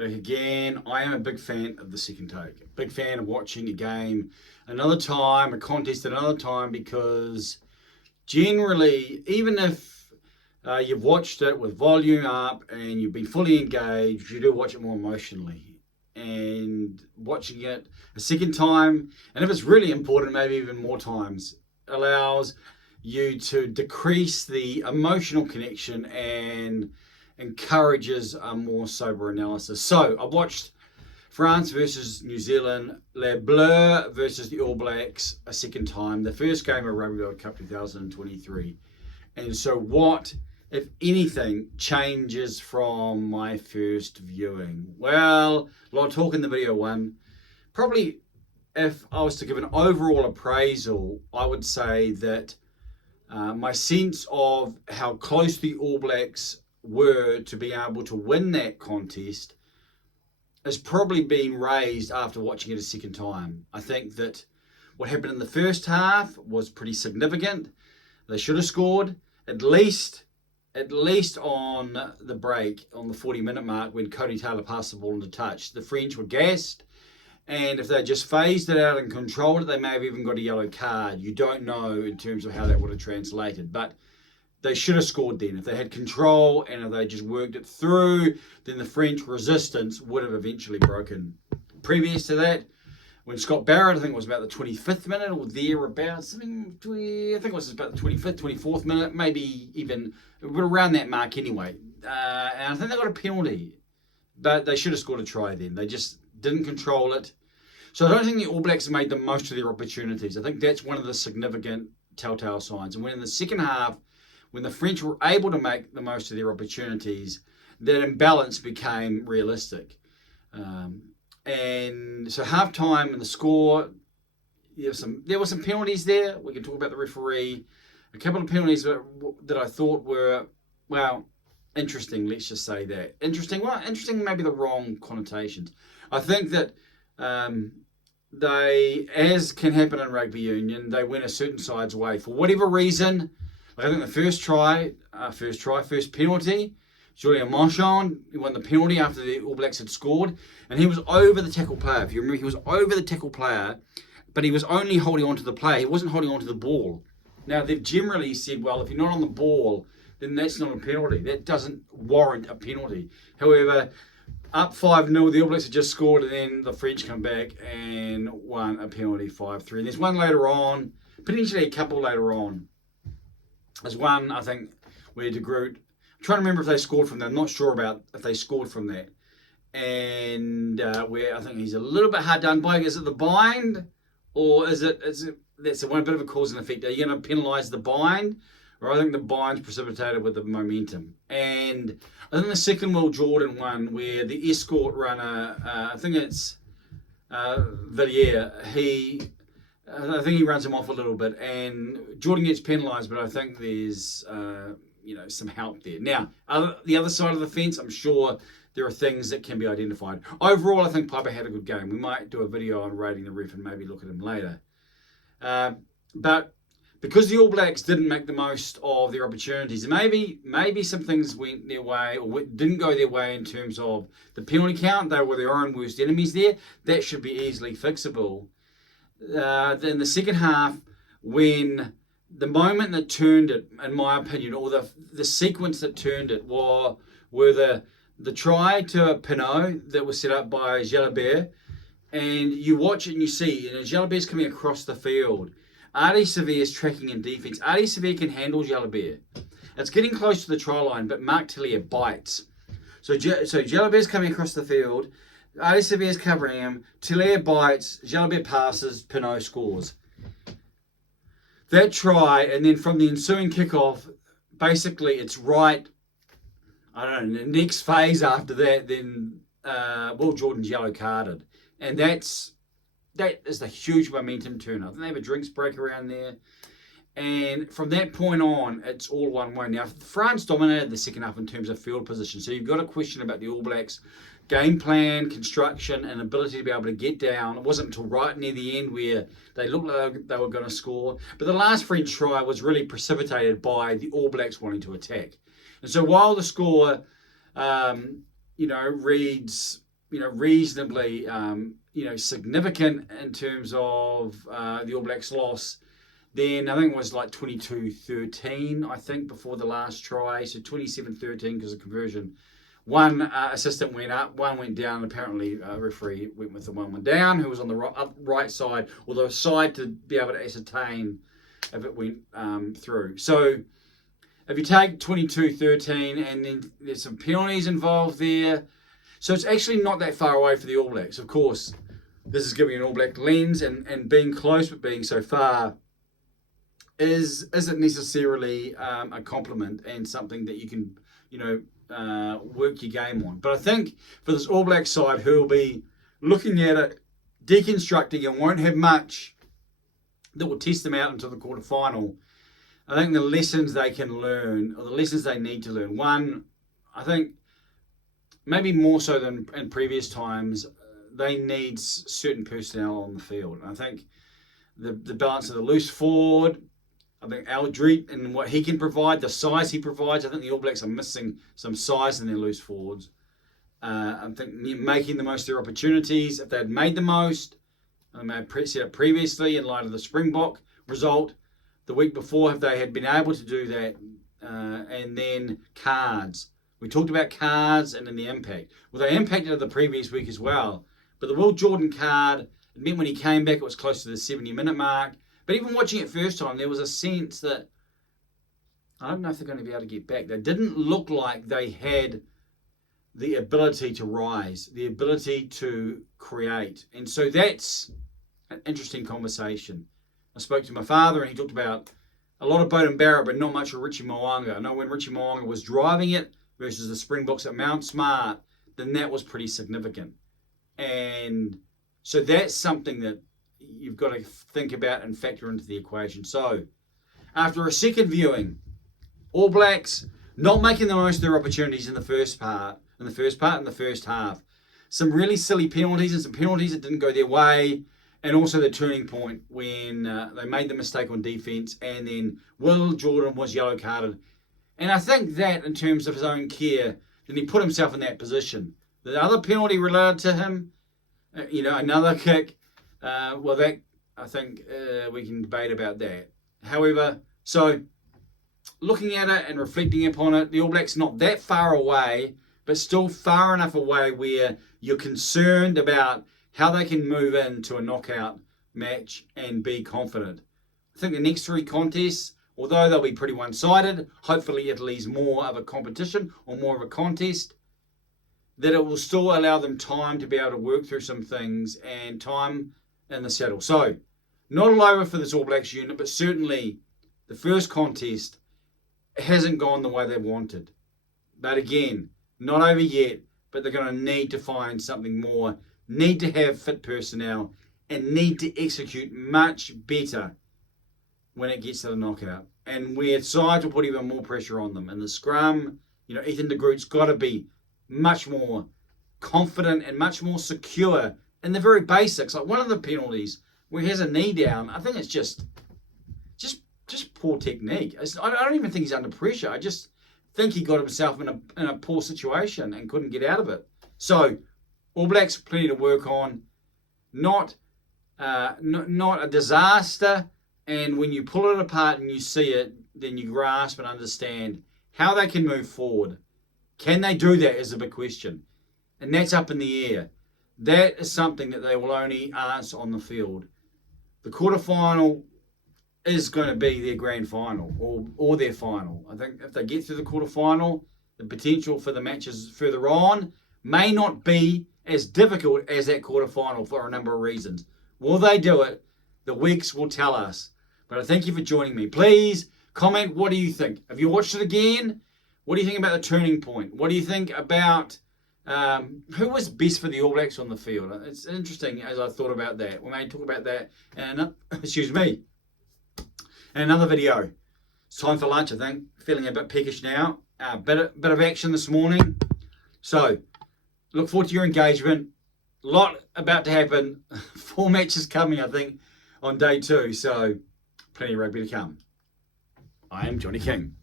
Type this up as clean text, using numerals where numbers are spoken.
But again, I am a big fan of the second take. Big fan of watching a game another time, a contest another time, because generally, even if you've watched it with volume up and you've been fully engaged, you do watch it more emotionally. And watching it a second time, and if it's really important, maybe even more times, allows you to decrease the emotional connection and encourages a more sober analysis. So I've watched France versus New Zealand, Les Bleus versus the All Blacks a second time, the first game of Rugby World Cup 2023. And so what, if anything, changes from my first viewing? Well, a lot of talk in the video one. Probably if I was to give an overall appraisal, I would say that my sense of how close the All Blacks were to be able to win that contest has probably been raised after watching it a second time. I think that what happened in the first half was pretty significant. They should have scored at least on the break, on the 40-minute mark, when Cody Taylor passed the ball into touch. The French were gassed, and if they just phased it out and controlled it, they may have even got a yellow card. You don't know in terms of how that would have translated, but they should have scored then. If they had control and if they just worked it through, then the French resistance would have eventually broken. Previous to that, when Scott Barrett, I think it was about the 25th minute or thereabouts, I think it was about the 25th, 24th minute, maybe even around that mark anyway. And I think they got a penalty, but they should have scored a try then. They just didn't control it. So I don't think the All Blacks made the most of their opportunities. I think that's one of the significant telltale signs. And when in the second half, when the French were able to make the most of their opportunities, that imbalance became realistic. And so half-time and the score, there were some penalties there. We can talk about the referee. A couple of penalties that I thought were, well, interesting, let's just say that. Interesting maybe the wrong connotations. I think that they, as can happen in rugby union, they went a certain side's way. For whatever reason, I think the first penalty, Julien Monchon, he won the penalty after the All Blacks had scored, and he was over the tackle player. If you remember, he was over the tackle player, but he was only holding on to the player. He wasn't holding on to the ball. Now, they've generally said, well, if you're not on the ball, then that's not a penalty. That doesn't warrant a penalty. However, up 5-0, the All Blacks had just scored, and then the French come back and won a penalty 5-3. And there's one later on, potentially a couple later on. There's one, I think, where De Groot, I'm trying to remember if they scored from that. I'm not sure about if they scored from that. And where I think he's a little bit hard done by. Is it the bind? Or is it that's one bit of a cause and effect. Are you going to penalise the bind? Or I think the bind's precipitated with the momentum. And I think the second Will Jordan one, where the escort runner, I think it's Villiers, I think he runs him off a little bit, and Jordan gets penalised, but I think there's some help there. Now, the other side of the fence, I'm sure there are things that can be identified. Overall, I think Piper had a good game. We might do a video on rating the ref and maybe look at him later. But because the All Blacks didn't make the most of their opportunities, maybe some things went their way or didn't go their way in terms of the penalty count. They were their own worst enemies there. That should be easily fixable. In the second half, when the moment that turned it, in my opinion, or the sequence that turned it, were the try to Pinot that was set up by Jalabert, and you watch it and you see, and Jalabert's coming across the field. Ardie Savea is tracking in defence. Ardie Savea can handle Jalabert. It's getting close to the try line, but Mark Tellier bites. So Jalabert's coming across the field. Ardie Savea's covering him. Tellier bites. Jalabert passes. Pinot scores. That try, and then from the ensuing kickoff, basically it's right, I don't know, the next phase after that, then Will Jordan's yellow carded. And that is the huge momentum turn. I think they have a drinks break around there. And from that point on, it's all one way. Now, France dominated the second half in terms of field position. So you've got a question about the All Blacks' game plan, construction, and ability to be able to get down. It wasn't until right near the end where they looked like they were going to score. But the last French try was really precipitated by the All Blacks wanting to attack. And so while the score, reads reasonably, significant in terms of the All Blacks loss, then I think it was like 22-13, I think, before the last try. So 27-13 because of conversion. One assistant went up, one went down. Apparently, referee went with the one down, who was on the right side, or the side to be able to ascertain if it went through. So if you take 22-13 and then there's some penalties involved there, so it's actually not that far away for the All Blacks. Of course, this is giving an All Black lens, and being close but being so far isn't necessarily a compliment and something that you can, work your game on. But I think for this All Black side, who will be looking at it, deconstructing, and won't have much that will test them out into the quarterfinal, I think the lessons they can learn, or the lessons they need to learn, one, I think maybe more so than in previous times, they need certain personnel on the field. And I think the balance of the loose forward, I think Aldrit and what he can provide, the size he provides, I think the All Blacks are missing some size in their loose forwards. I think making the most of their opportunities, if they had made the most, I may have said it previously in light of the Springbok result the week before, if they had been able to do that, and then cards. We talked about cards and then the impact. Well, they impacted the previous week as well. But the Will Jordan card, it meant when he came back, it was close to the 70-minute mark. But even watching it first time, there was a sense that I don't know if they're going to be able to get back. They didn't look like they had the ability to rise, the ability to create. And so that's an interesting conversation. I spoke to my father and he talked about a lot of Beauden Barrett, but not much of Richie Mo'unga. I know when Richie Mo'unga was driving it versus the Springboks at Mount Smart, then that was pretty significant. And so that's something that you've got to think about and factor into the equation. So after a second viewing, All Blacks not making the most of their opportunities in the first half. Some really silly penalties and some penalties that didn't go their way, and also the turning point when they made the mistake on defence, and then Will Jordan was yellow carded. And I think that in terms of his own care, then he put himself in that position. The other penalty related to him, another kick, that I think we can debate about that. However, so looking at it and reflecting upon it, the All Blacks not that far away, but still far enough away where you're concerned about how they can move into a knockout match and be confident. I think the next three contests, although they'll be pretty one-sided, hopefully Italy's more of a competition or more of a contest, that it will still allow them time to be able to work through some things and time in the saddle. So, not all over for this All Blacks unit, but certainly the first contest hasn't gone the way they wanted. But again, not over yet, but they're going to need to find something more, need to have fit personnel, and need to execute much better when it gets to the knockout. And where sides will put even more pressure on them. In the scrum, Ethan de Groot's got to be much more confident and much more secure in the very basics. Like one of the penalties where he has a knee down, I think it's just poor technique. I don't even think he's under pressure. I just think he got himself in a poor situation and couldn't get out of it. So, All Blacks plenty to work on. Not a disaster. And when you pull it apart and you see it, then you grasp and understand how they can move forward. Can they do that is a big question. And that's up in the air. That is something that they will only answer on the field. The quarterfinal is going to be their grand final or their final. I think if they get through the quarterfinal, the potential for the matches further on may not be as difficult as that quarterfinal for a number of reasons. Will they do it? The weeks will tell us. But I thank you for joining me. Please comment, what do you think? Have you watched it again? What do you think about the turning point? What do you think about who was best for the All Blacks on the field? It's interesting as I thought about that. We may talk about that in another video. It's time for lunch, I think. Feeling a bit peckish now. Bit of action this morning. So, look forward to your engagement. A lot about to happen. 4 matches coming, I think, on day 2. So, plenty of rugby to come. I am Johnny King.